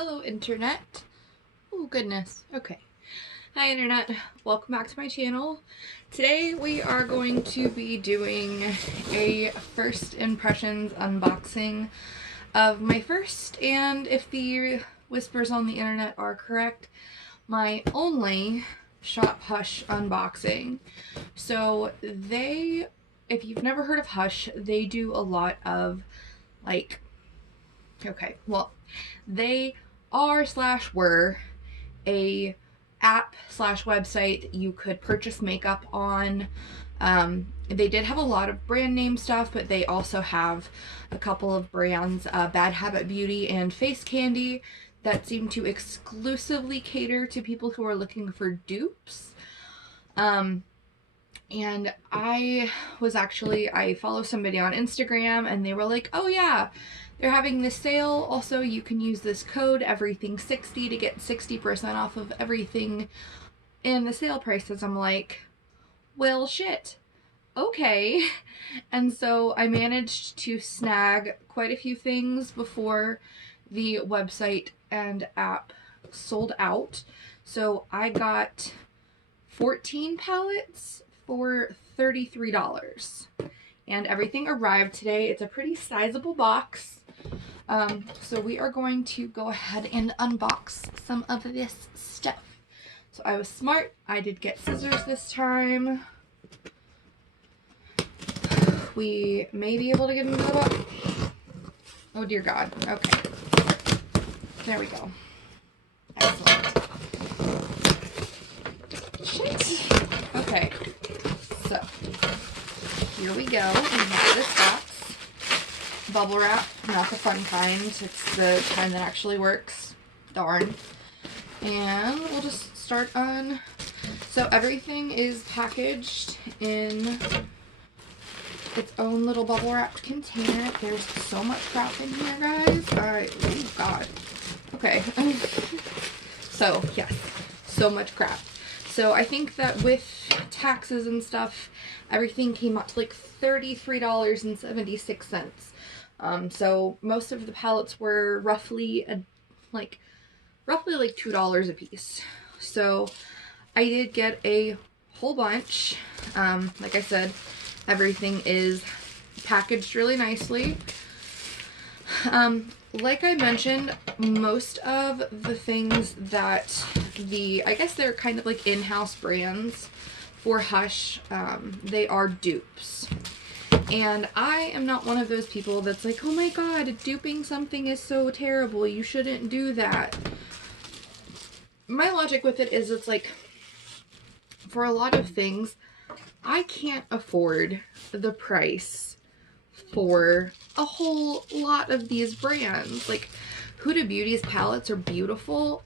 Hello, Internet. Oh, goodness. Okay. Hi, Internet. Welcome back to my channel. Today we are going to be doing a first impressions unboxing of my first, and if the whispers on the internet are correct, my only Shop Hush unboxing. So if you've never heard of Hush, they do a lot of they are/were a app/website that you could purchase makeup on. They did have a lot of brand name stuff, but they also have a couple of brands, Bad Habit Beauty and Face Candy, that seem to exclusively cater to people who are looking for dupes. And I follow somebody on Instagram and they were like, oh yeah, they're having this sale. Also, you can use this code everything60 to get 60% off of everything in the sale prices. I'm like, well, shit. Okay. And so I managed to snag quite a few things before the website and app sold out. So I got 14 palettes for $33. And everything arrived today. It's a pretty sizable box. So we are going to go ahead and unbox some of this stuff. So I was smart. I did get scissors this time. We may be able to get into the box. Oh dear God. Okay. There we go. Excellent. Shit. Okay. So here we go. We have this box. Bubble wrap, not the fun kind. It's the kind that actually works. Darn. And we'll just start on. So everything is packaged in its own little bubble wrapped container. There's so much crap in here, guys. Oh God. Okay. So yes, so much crap. So I think that with taxes and stuff, everything came out to like $33.76. So most of the palettes were roughly $2 a piece. So I did get a whole bunch. Like I said, everything is packaged really nicely. Like I mentioned, most of the things that I guess they're kind of like in-house brands for Hush, they are dupes. And I am not one of those people that's like, oh my God, duping something is so terrible. You shouldn't do that. My logic with it is it's like, for a lot of things, I can't afford the price for a whole lot of these brands. Like, Huda Beauty's palettes are beautiful,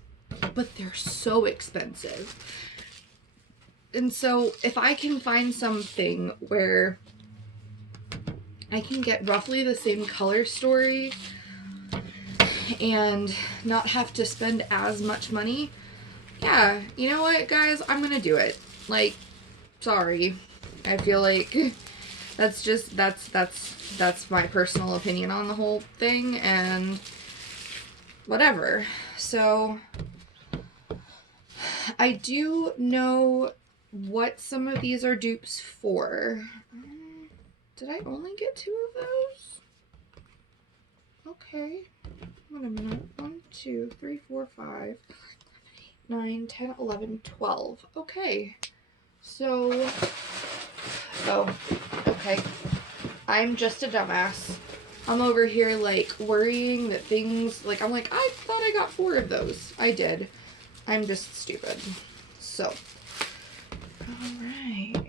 but they're so expensive. And so if I can find something where I can get roughly the same color story and not have to spend as much money, yeah, you know what, guys, I'm gonna do it. Like, sorry. I feel like that's my personal opinion on the whole thing, and whatever. So I do know what some of these are dupes for. Did I only get 2 of those? Okay. Wait a minute. 1, 2, 3, 4, 5, 9, 10, 11, 12. Okay. So, oh, okay. I'm just a dumbass. I'm over here, like, worrying that things, like, I'm like, I thought I got 4 of those. I did. I'm just stupid. So, alright.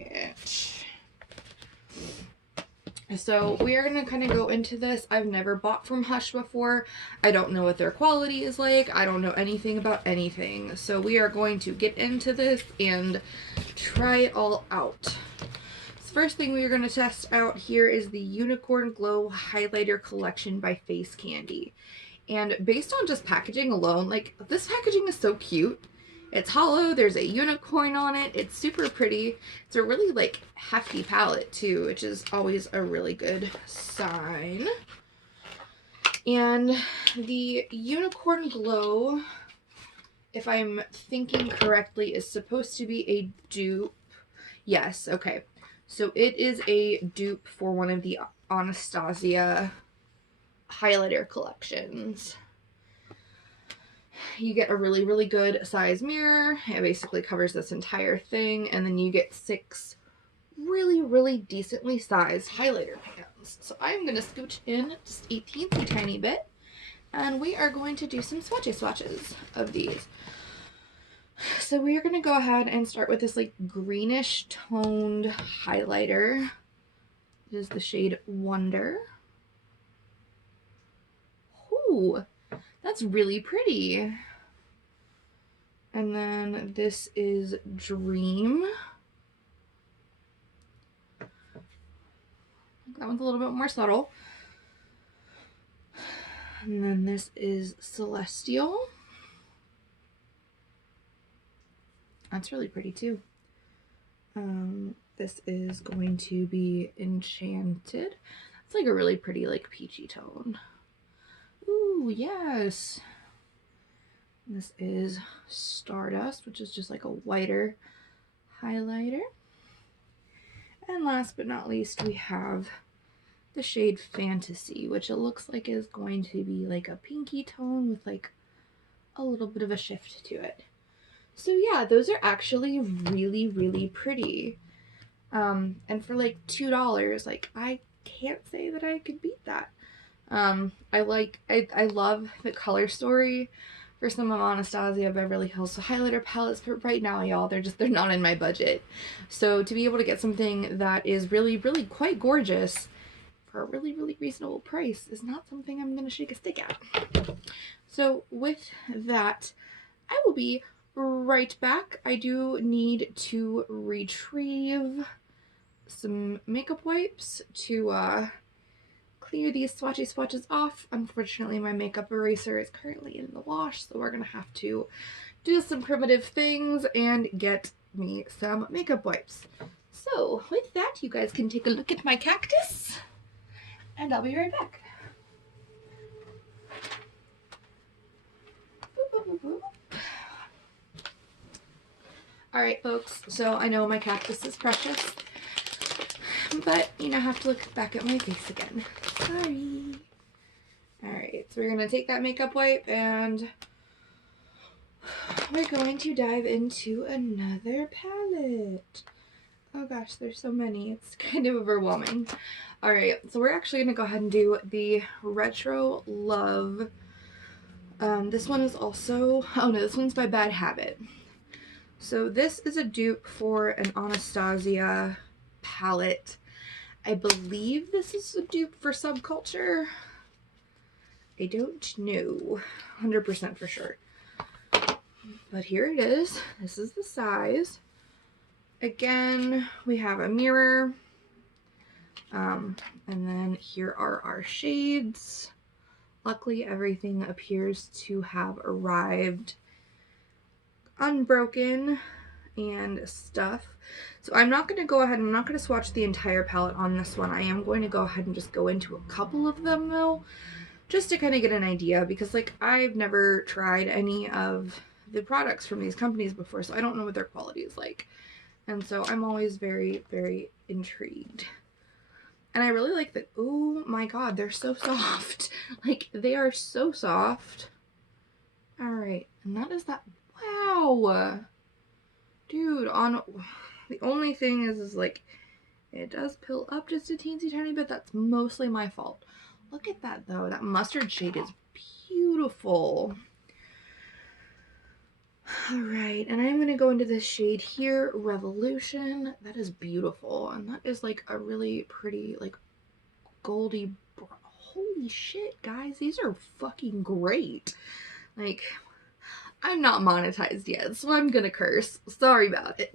So, we are going to kind of go into this. I've never bought from Hush before. I don't know what their quality is like. I don't know anything about anything. So, we are going to get into this and try it all out. First thing we are going to test out here is the Unicorn Glow Highlighter Collection by Face Candy. And based on just packaging alone, like, this packaging is so cute. It's hollow, there's a unicorn on it, it's super pretty. It's a really, like, hefty palette, too, which is always a really good sign. And the Unicorn Glow, if I'm thinking correctly, is supposed to be a dupe. Yes, okay. So it is a dupe for one of the Anastasia highlighter collections. You get a really, really good size mirror. It basically covers this entire thing. And then you get 6 really, really decently sized highlighter pans. So I'm going to scooch in just a teensy tiny bit. And we are going to do some swatches of these. So we are going to go ahead and start with this like greenish toned highlighter. It is the shade Wonder. Ooh, that's really pretty. And then this is Dream. That one's a little bit more subtle. And then this is Celestial. That's really pretty too. This is going to be Enchanted. It's like a really pretty like peachy tone. Ooh, yes. This is Stardust, which is just like a whiter highlighter. And last but not least, we have the shade Fantasy, which it looks like is going to be like a pinky tone with like a little bit of a shift to it. So yeah, those are actually really, really pretty. And for like $2, like I can't say that I could beat that. I love the color story for some of Anastasia Beverly Hills highlighter palettes, but right now, y'all, they're not in my budget. So to be able to get something that is really, really quite gorgeous for a really, really reasonable price is not something I'm gonna shake a stick at. So with that, I will be right back. I do need to retrieve some makeup wipes to clear these swatches off. Unfortunately, my makeup eraser is currently in the wash, so we're gonna have to do some primitive things and get me some makeup wipes. So with that, you guys can take a look at my cactus, and I'll be right back. Alright folks, so I know my cactus is precious, but you know, I have to look back at my face again. Sorry. Alright, so we're going to take that makeup wipe and we're going to dive into another palette. Oh gosh, there's so many. It's kind of overwhelming. Alright, so we're actually going to go ahead and do the Retro Love. This one is also, oh no, this one's by Bad Habit. So this is a dupe for an Anastasia palette. I believe this is a dupe for Subculture. I don't know 100% for sure. But here it is. This is the size. Again, we have a mirror. And then here are our shades. Luckily, everything appears to have arrived unbroken and stuff. So I'm not going to go ahead, I'm not going to swatch the entire palette on this one. I am going to go ahead and just go into a couple of them though, just to kind of get an idea, because like I've never tried any of the products from these companies before, so I don't know what their quality is like. And so I'm always very, very intrigued. And I really like that. Oh my god, they're so soft. Like, they are so soft. Alright, and that is that. Wow! Dude, the only thing is like, it does pill up just a teensy tiny bit. That's mostly my fault. Look at that though. That mustard shade is beautiful. Alright, and I'm going to go into this shade here, Revolution. That is beautiful. And that is like a really pretty, like, goldy, holy shit, guys. These are fucking great. Like, I'm not monetized yet, so I'm gonna curse. Sorry about it.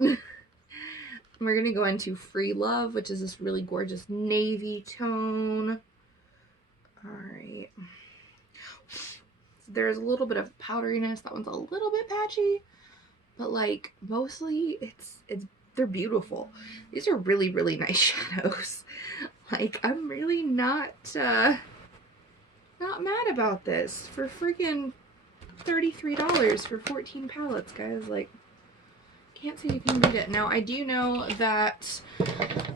We're gonna go into Free Love, which is this really gorgeous navy tone. Alright. There's a little bit of powderiness. That one's a little bit patchy, but like mostly they're beautiful. These are really, really nice shadows. Like, I'm really not not mad about this for freaking $33 for 14 palettes, guys. Like, can't say you can beat it. Now, I do know that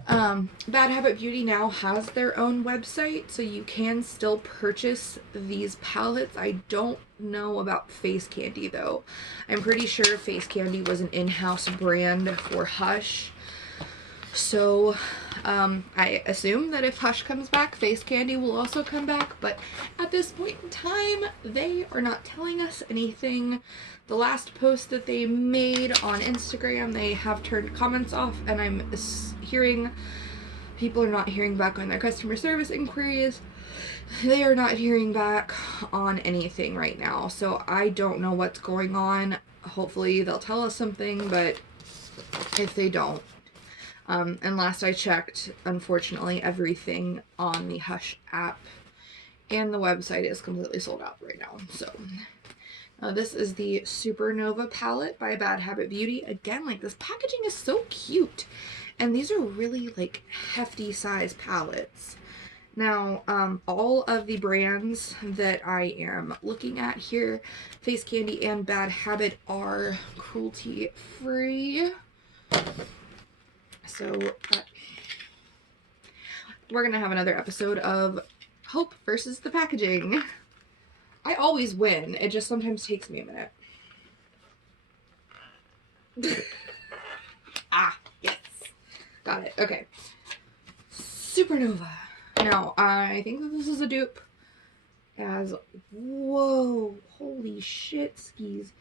Bad Habit Beauty now has their own website, so you can still purchase these palettes. I don't know about Face Candy, though. I'm pretty sure Face Candy was an in-house brand for Hush. So, I assume that if Hush comes back, Face Candy will also come back, but at this point in time, they are not telling us anything. The last post that they made on Instagram, they have turned comments off, and I'm hearing people are not hearing back on their customer service inquiries. They are not hearing back on anything right now, so I don't know what's going on. Hopefully they'll tell us something, but if they don't, and last I checked, unfortunately, everything on the Hush app and the website is completely sold out right now. So, this is the Supernova palette by Bad Habit Beauty. Again, like, this packaging is so cute. And these are really, like, hefty size palettes. Now, all of the brands that I am looking at here, Face Candy and Bad Habit, are cruelty-free. So, we're going to have another episode of Hope versus the packaging. I always win. It just sometimes takes me a minute. Ah, yes. Got it. Okay. Supernova. Now, I think that this is a dupe. As, whoa, holy shit skis.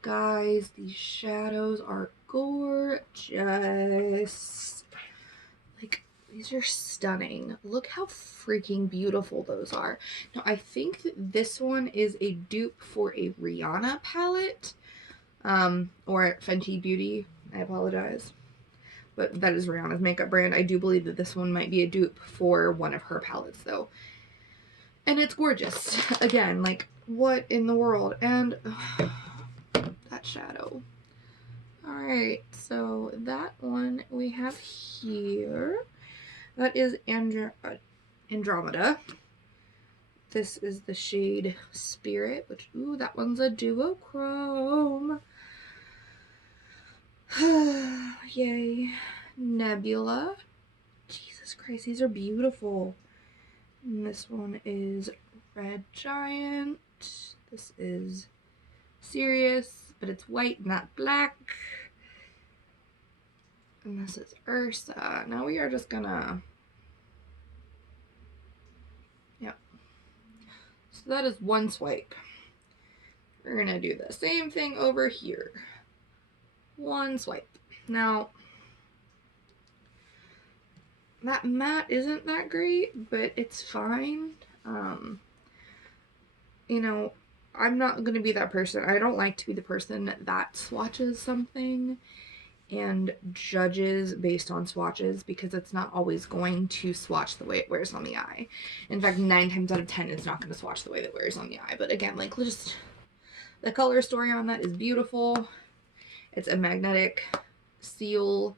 Guys, these shadows are gorgeous. Like, these are stunning. Look how freaking beautiful those are. Now, I think that this one is a dupe for a Rihanna palette. Or Fenty Beauty. I apologize. But that is Rihanna's makeup brand. I do believe that this one might be a dupe for one of her palettes, though. And it's gorgeous. Again, like, what in the world? And that shadow. Alright, so that one we have here. That is Andromeda. This is the shade Spirit, which, ooh, that one's a duochrome. Yay. Nebula. Jesus Christ, these are beautiful. And this one is Red Giant. This is Sirius, but it's white, not black. And this is Ursa. Now we are just gonna... Yep. So that is one swipe. We're gonna do the same thing over here. One swipe. Now, that matte isn't that great, but it's fine. You know, I'm not going to be that person. I don't like to be the person that swatches something and judges based on swatches, because it's not always going to swatch the way it wears on the eye. In fact, 9 times out of 10, it's not going to swatch the way that it wears on the eye. But again, like, just the color story on that is beautiful. It's a magnetic seal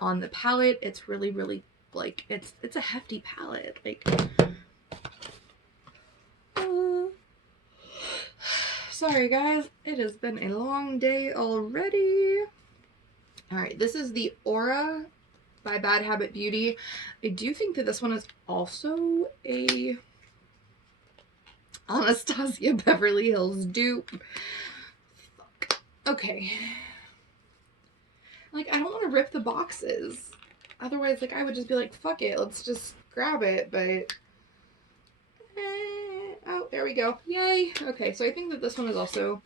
on the palette. It's really, really, like, it's a hefty palette. Like, sorry guys, it has been a long day already. Alright, this is the Aura by Bad Habit Beauty. I do think that this one is also a Anastasia Beverly Hills dupe. Fuck. Okay. Like, I don't want to rip the boxes. Otherwise, like, I would just be like, fuck it, let's just grab it, but... Oh, there we go. Yay! Okay, so I think that this one is also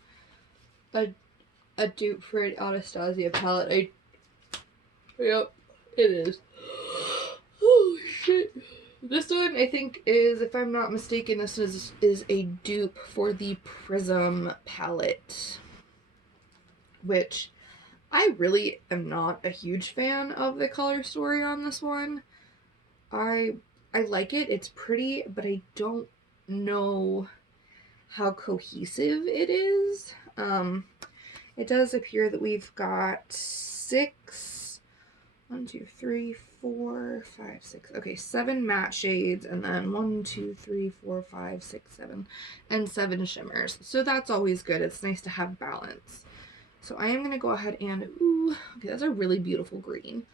a dupe for an Anastasia palette. Yep, it is. Oh, shit. This one, I think, is, if I'm not mistaken, this is a dupe for the Prism palette. Which, I really am not a huge fan of the color story on this one. I like it, it's pretty, but I don't know how cohesive it is. It does appear that we've got 6, 1, 2, 3, 4, 5, 6. Okay, 7 matte shades, and then 1, 2, 3, 4, 5, 6, 7, and 7 shimmers. So that's always good. It's nice to have balance. So I am going to go ahead and, ooh, okay, that's a really beautiful green.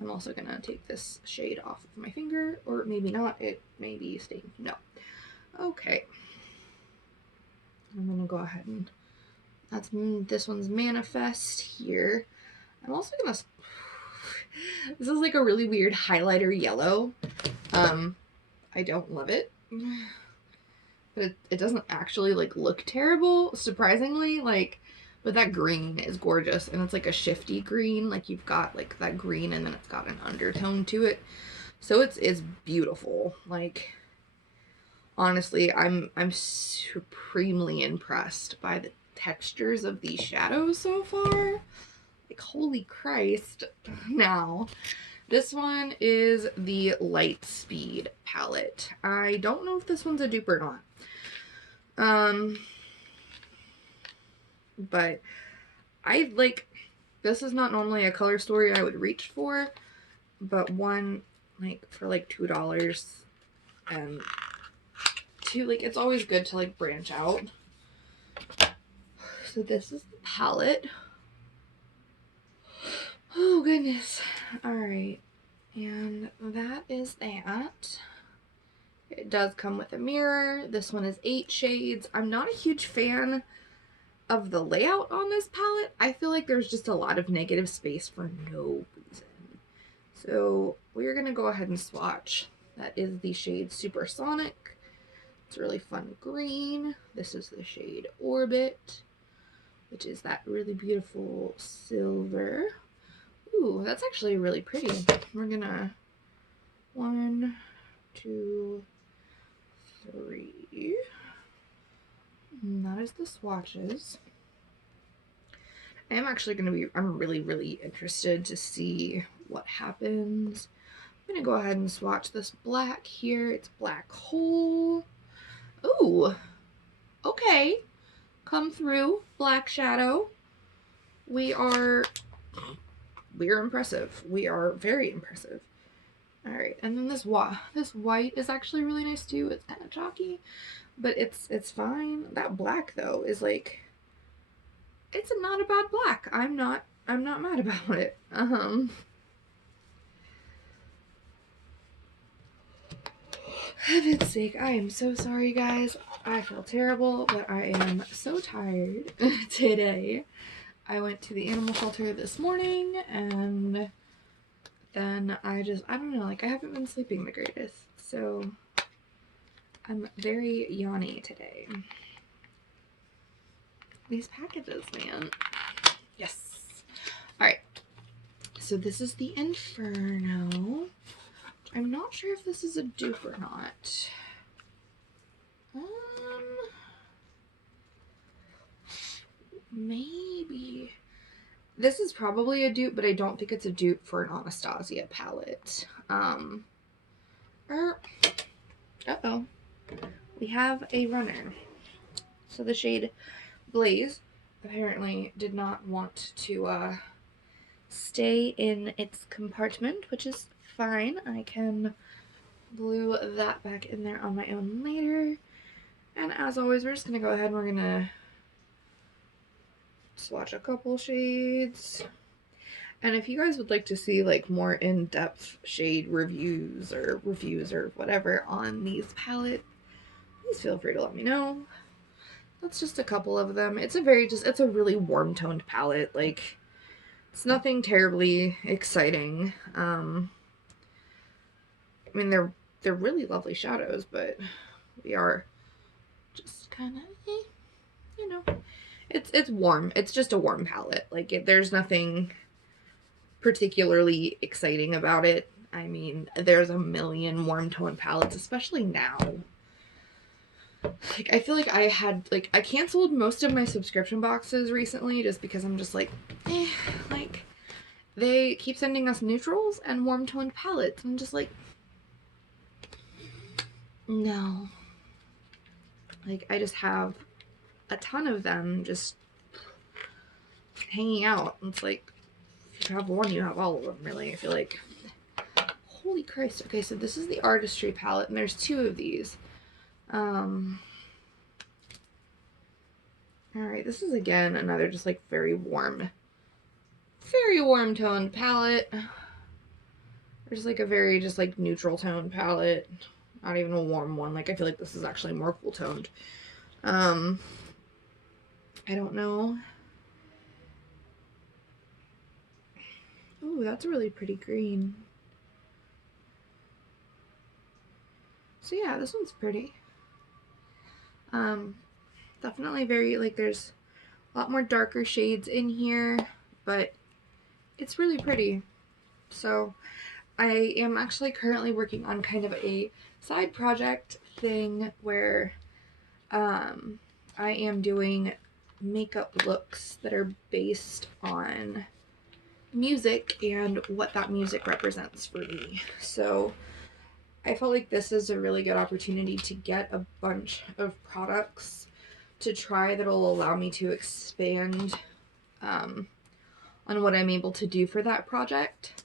I'm also going to take this shade off of my finger, or maybe not. It may be staying. No. Okay. I'm going to go ahead and, this one's Manifest here. I'm also going to, this is like a really weird highlighter yellow. I don't love it. But it doesn't actually like look terrible, surprisingly. Like, but that green is gorgeous, and it's like a shifty green. Like you've got like that green, and then it's got an undertone to it. So it's beautiful. Like, honestly, I'm supremely impressed by the textures of these shadows so far. Like, holy Christ. Now, this one is the Lightspeed palette. I don't know if this one's a dupe or not. But I like, this is not normally a color story I would reach for, but one, like, for like $2, and two, like, it's always good to like branch out. So this is the palette. Oh goodness. All right. And that is that. It does come with a mirror. This one is 8 shades. I'm not a huge fan of the layout on this palette. I feel like there's just a lot of negative space for no reason. So we're going to go ahead and swatch. That is the shade Supersonic. It's a really fun green. This is the shade Orbit, which is that really beautiful silver. Ooh, that's actually really pretty. We're gonna 1, 2, 3. And that is the swatches. I am actually gonna be, I'm really interested to see what happens. I'm gonna go ahead and swatch this black here. It's Black Hole. Ooh, okay. Come through, Black Shadow. We're impressive. We are very impressive. All right, and then this white is actually really nice too. It's kind of chalky, but it's fine. That black though is like, it's not a bad black. I'm not mad about it. Heaven's sake, I am so sorry, guys. I feel terrible, but I am so tired today. I went to the animal shelter this morning, and then I don't know, like, I haven't been sleeping the greatest, so I'm very yawny today. These packages, man. Yes. Alright. So this is the Inferno. I'm not sure if this is a dupe or not. Maybe. This is probably a dupe, but I don't think it's a dupe for an Anastasia palette. Uh-oh. We have a runner. So the shade Blaze apparently did not want to stay in its compartment, which is fine. I can glue that back in there on my own later. And as always, we're just going to go ahead and we're going to swatch a couple shades. And if you guys would like to see like more in-depth shade reviews or whatever on these palettes, please feel free to let me know. That's just a couple of them. It's a really warm toned palette. Like, it's nothing terribly exciting. I mean, they're really lovely shadows, but we are just kind of, you know, it's warm. It's just a warm palette. Like, there's nothing particularly exciting about it. I mean, there's a million warm tone palettes, especially now. Like, I feel like I canceled most of my subscription boxes recently just because I'm just like, like, they keep sending us neutrals and warm toned palettes. I'm just like, no. Like, I just have a ton of them just hanging out. It's like, if you have one, you have all of them, really. I feel like Holy Christ. Okay, so this is the Artistry palette, and there's 2 of these. Alright, this is again another just like very warm toned palette. There's like a very just like neutral tone palette. Not even a warm one. Like I feel like this is actually more cool toned. I don't know. Ooh, that's a really pretty green. So yeah, this one's pretty. Definitely very, like, there's a lot more darker shades in here, but it's really pretty. So I am actually currently working on kind of a side project thing where I am doing makeup looks that are based on music and what that music represents for me. So I felt like this is a really good opportunity to get a bunch of products to try that'll allow me to expand on what I'm able to do for that project.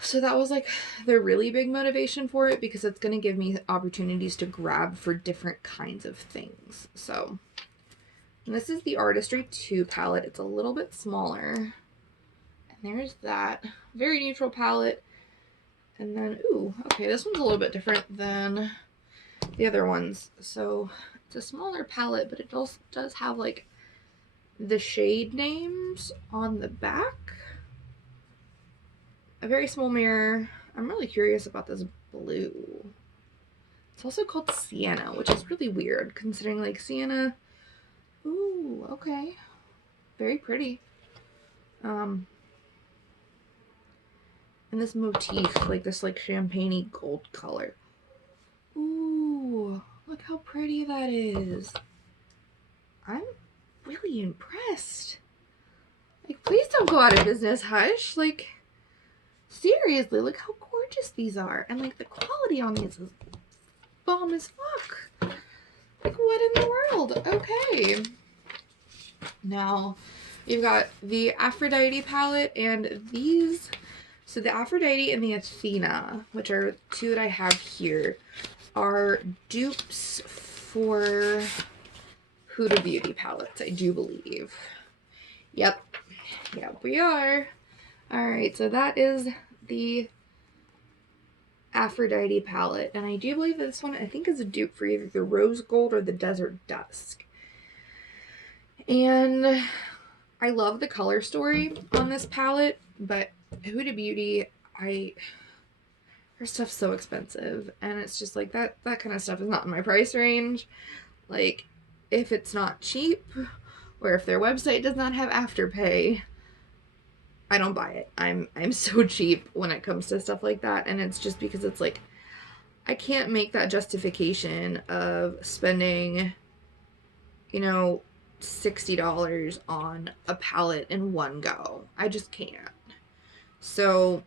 So that was like the really big motivation for it, because it's going to give me opportunities to grab for different kinds of things. So, and this is the Artistry 2 palette. It's a little bit smaller. And there's that. Very neutral palette. And then, ooh, okay, this one's a little bit different than the other ones. So it's a smaller palette, but it also does have like the shade names on the back. A very small mirror. I'm really curious about this blue. It's also called Sienna, which is really weird considering like Sienna. Ooh, okay. Very pretty. And this motif, like this like champagne-y gold color. Ooh, look how pretty that is. I'm really impressed. Like, please don't go out of business, Hush. Like, seriously, look how gorgeous these are. And like the quality on these is bomb as fuck. Like, what in the world? Okay. Now, you've got the Aphrodite palette and these. So the Aphrodite and the Athena, which are 2 that I have here, are dupes for Huda Beauty palettes, I do believe. Yep, we are. Alright, so that is the Aphrodite palette, and I do believe that this one, I think, is a dupe for either the Rose Gold or the Desert Dusk. And I love the color story on this palette, but Huda Beauty, her stuff's so expensive, and it's just like that kind of stuff is not in my price range. Like, if it's not cheap, or if their website does not have Afterpay, I don't buy it. I'm so cheap when it comes to stuff like that, and it's just because it's like, I can't make that justification of spending, you know, $60 on a palette in one go. I just can't. So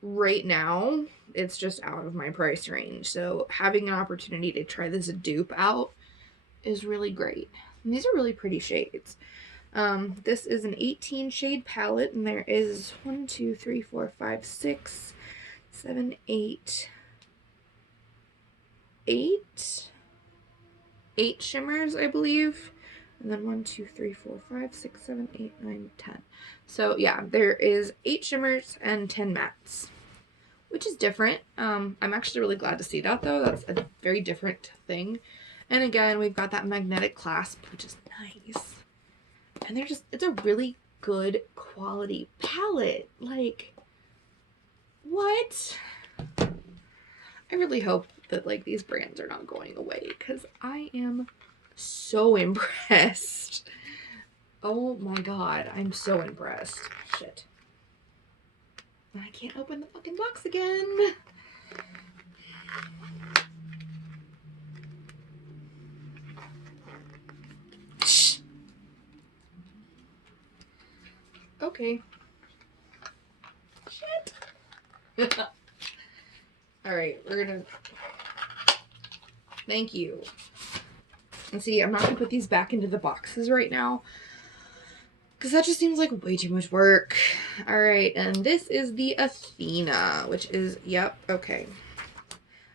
right now, it's just out of my price range. So having an opportunity to try this dupe out is really great. And these are really pretty shades. This is an 18 shade palette, and there is 1, 2, 3, 4, 5, 6, 7, 8 shimmers, I believe. And then 1, 2, 3, 4, 5, 6, 7, 8, 9, 10. So yeah, there is 8 shimmers and 10 mattes, which is different. I'm actually really glad to see that, though. That's a very different thing. And again, we've got that magnetic clasp, which is nice. And it's a really good quality palette. Like, what? I really hope that like these brands are not going away, because I am so impressed. Oh my god, I'm so impressed. Shit. I can't open the fucking box again. Shh. Okay. Shit. Alright, we're gonna... Thank you. And see, I'm not gonna put these back into the boxes right now, because that just seems like way too much work. All right, and this is the Athena, which is, yep, okay.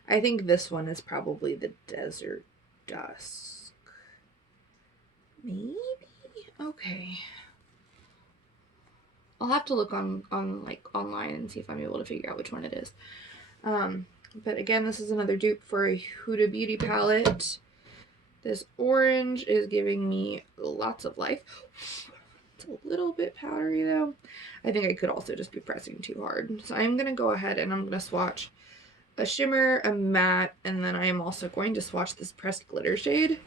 I think this one is probably the Desert Dusk. Maybe? Okay. I'll have to look on like online and see if I'm able to figure out which one it is. But again, this is another dupe for a Huda Beauty palette. This orange is giving me lots of life. It's a little bit powdery though. I think I could also just be pressing too hard. So I'm going to go ahead and I'm going to swatch a shimmer, a matte, and then I am also going to swatch this pressed glitter shade.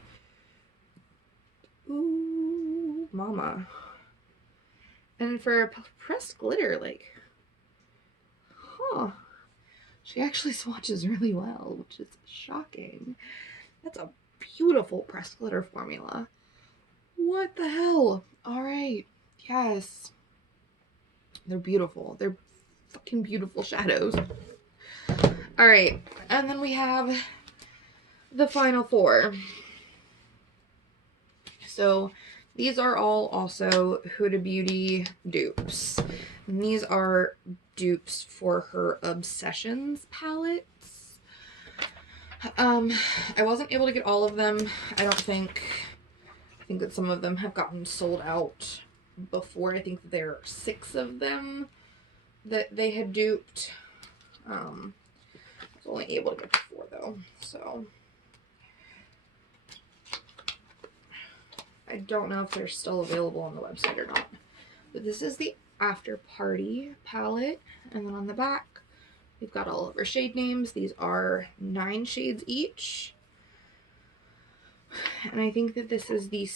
Ooh, mama. And for pressed glitter, like, huh. She actually swatches really well, which is shocking. That's a beautiful pressed glitter formula. What the hell? All right. Yes. They're beautiful. They're fucking beautiful shadows. All right. And then we have the final four. So these are all also Huda Beauty dupes. And these are dupes for her Obsessions palettes. I wasn't able to get all of them. I think that some of them have gotten sold out before. I think that there are 6 of them that they had duped. I was only able to get 4 though, so I don't know if they're still available on the website or not. But this is the After Party palette, and then on the back we've got all of our shade names. These are 9 shades each. And I think that this is the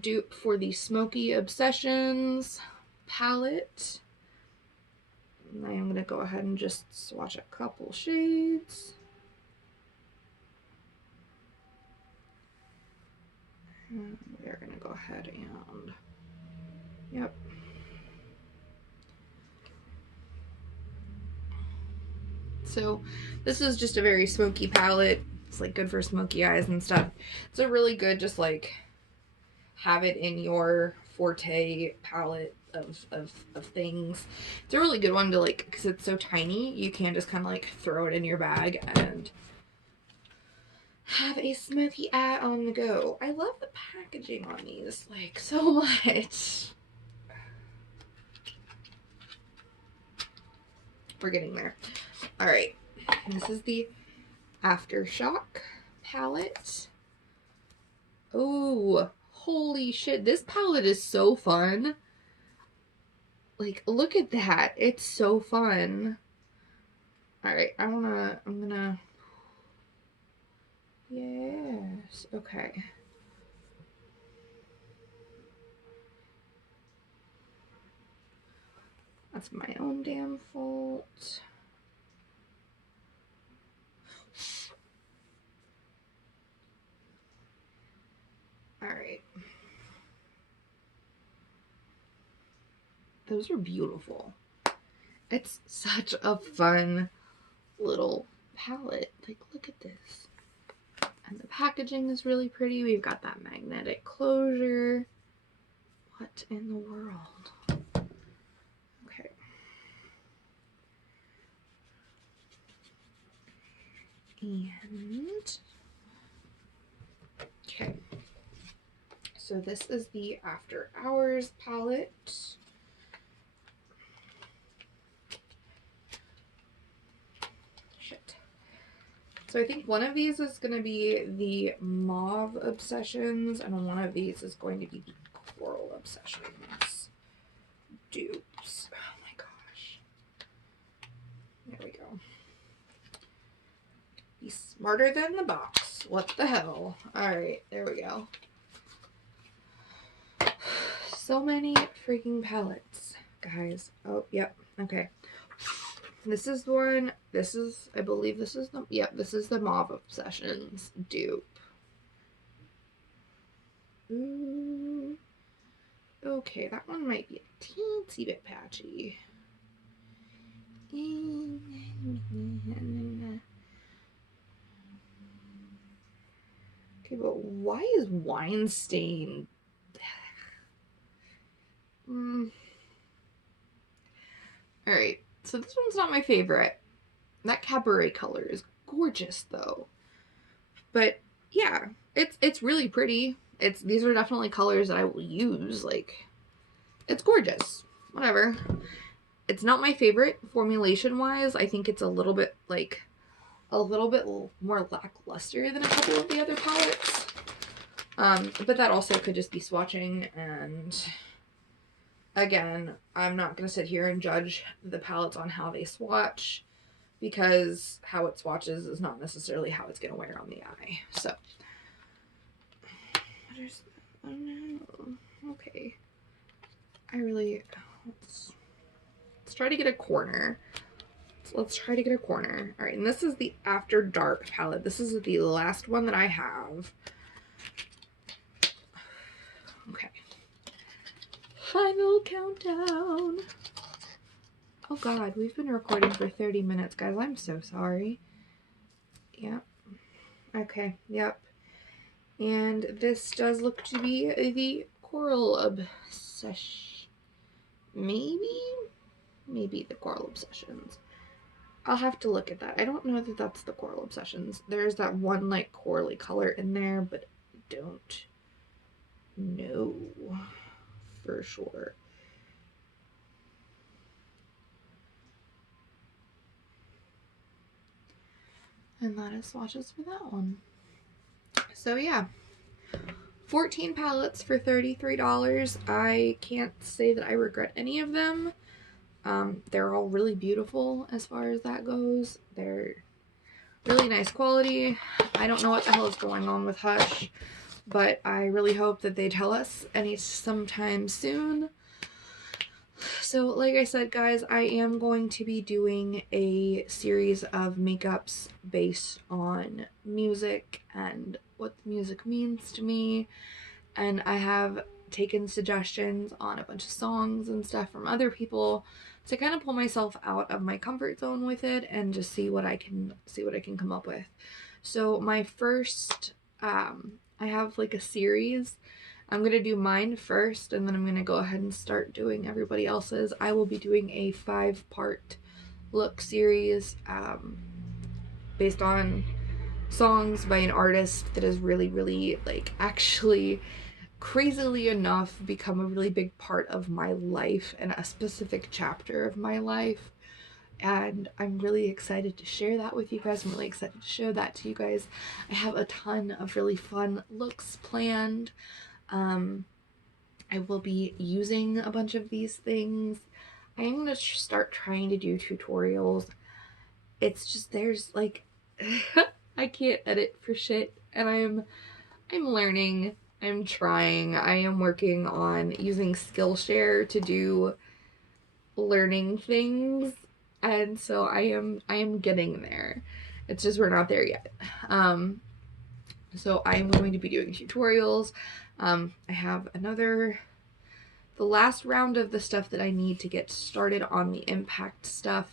dupe for the Smoky Obsessions palette. And I am going to go ahead and just swatch a couple shades. And we are going to go ahead and, yep. So this is just a very smoky palette. It's like good for smoky eyes and stuff. It's a really good, just like have it in your forte palette of things. It's a really good one to like, because it's so tiny, you can just kind of like throw it in your bag and have a smoky eye on the go. I love the packaging on these like so much. We're getting there. All right, this is the Aftershock palette. Oh, holy shit, this palette is so fun. Like, look at that. It's so fun. All right, I'm gonna, yes, okay. That's my own damn fault. All right. Those are beautiful. It's such a fun little palette. Like, look at this. And the packaging is really pretty. We've got that magnetic closure. What in the world? Okay. And, okay. So this is the After Hours palette. Shit. So I think one of these is going to be the Mauve Obsessions, and one of these is going to be the Coral Obsessions dupes. Oh my gosh. There we go. Be smarter than the box. What the hell? Alright, there we go. So many freaking palettes, guys. Oh, yep. Okay. This is the one. This is, I believe this is the, yep, this is the Mauve Obsessions dupe. Ooh. Okay, that one might be a teensy bit patchy. Okay, but why is Wine Stain? Alright, so this one's not my favorite. That Cabaret color is gorgeous though. But yeah, it's really pretty. These are definitely colors that I will use. Like, it's gorgeous. Whatever. It's not my favorite formulation wise. I think it's a little bit more lackluster than a couple of the other palettes. But that also could just be swatching, and again, I'm not going to sit here and judge the palettes on how they swatch, because how it swatches is not necessarily how it's going to wear on the eye. So, I don't know. Okay. Let's try to get a corner. Let's try to get a corner. All right, and this is the After Dark palette. This is the last one that I have. Okay. Final countdown. Oh God, we've been recording for 30 minutes, guys. I'm so sorry. Yep. Okay, yep. And this does look to be the Coral Obsession. Maybe the Coral Obsessions. I'll have to look at that. I don't know that that's the Coral Obsessions. There's that one like corally color in there, but I don't know for sure. And that is swatches for that one. So yeah, 14 palettes for $33. I can't say that I regret any of them. They're all really beautiful as far as that goes. They're really nice quality. I don't know what the hell is going on with Hush, but I really hope that they tell us sometime soon. So like I said, guys, I am going to be doing a series of makeups based on music and what the music means to me. And I have taken suggestions on a bunch of songs and stuff from other people to kind of pull myself out of my comfort zone with it and just see what I can come up with. So my first, I have like a series. I'm going to do mine first, and then I'm going to go ahead and start doing everybody else's. I will be doing a 5-part look series based on songs by an artist that has really, like, actually, crazily enough, become a really big part of my life and a specific chapter of my life. And I'm really excited to share that with you guys. I'm really excited to show that to you guys. I have a ton of really fun looks planned. I will be using a bunch of these things. I am going to start trying to do tutorials. It's just, there's like, I can't edit for shit, and I'm learning. I'm trying. I am working on using Skillshare to do learning things, and so I am getting there. It's just we're not there yet. So I'm going to be doing tutorials. I have the last round of the stuff that I need to get started on the impact stuff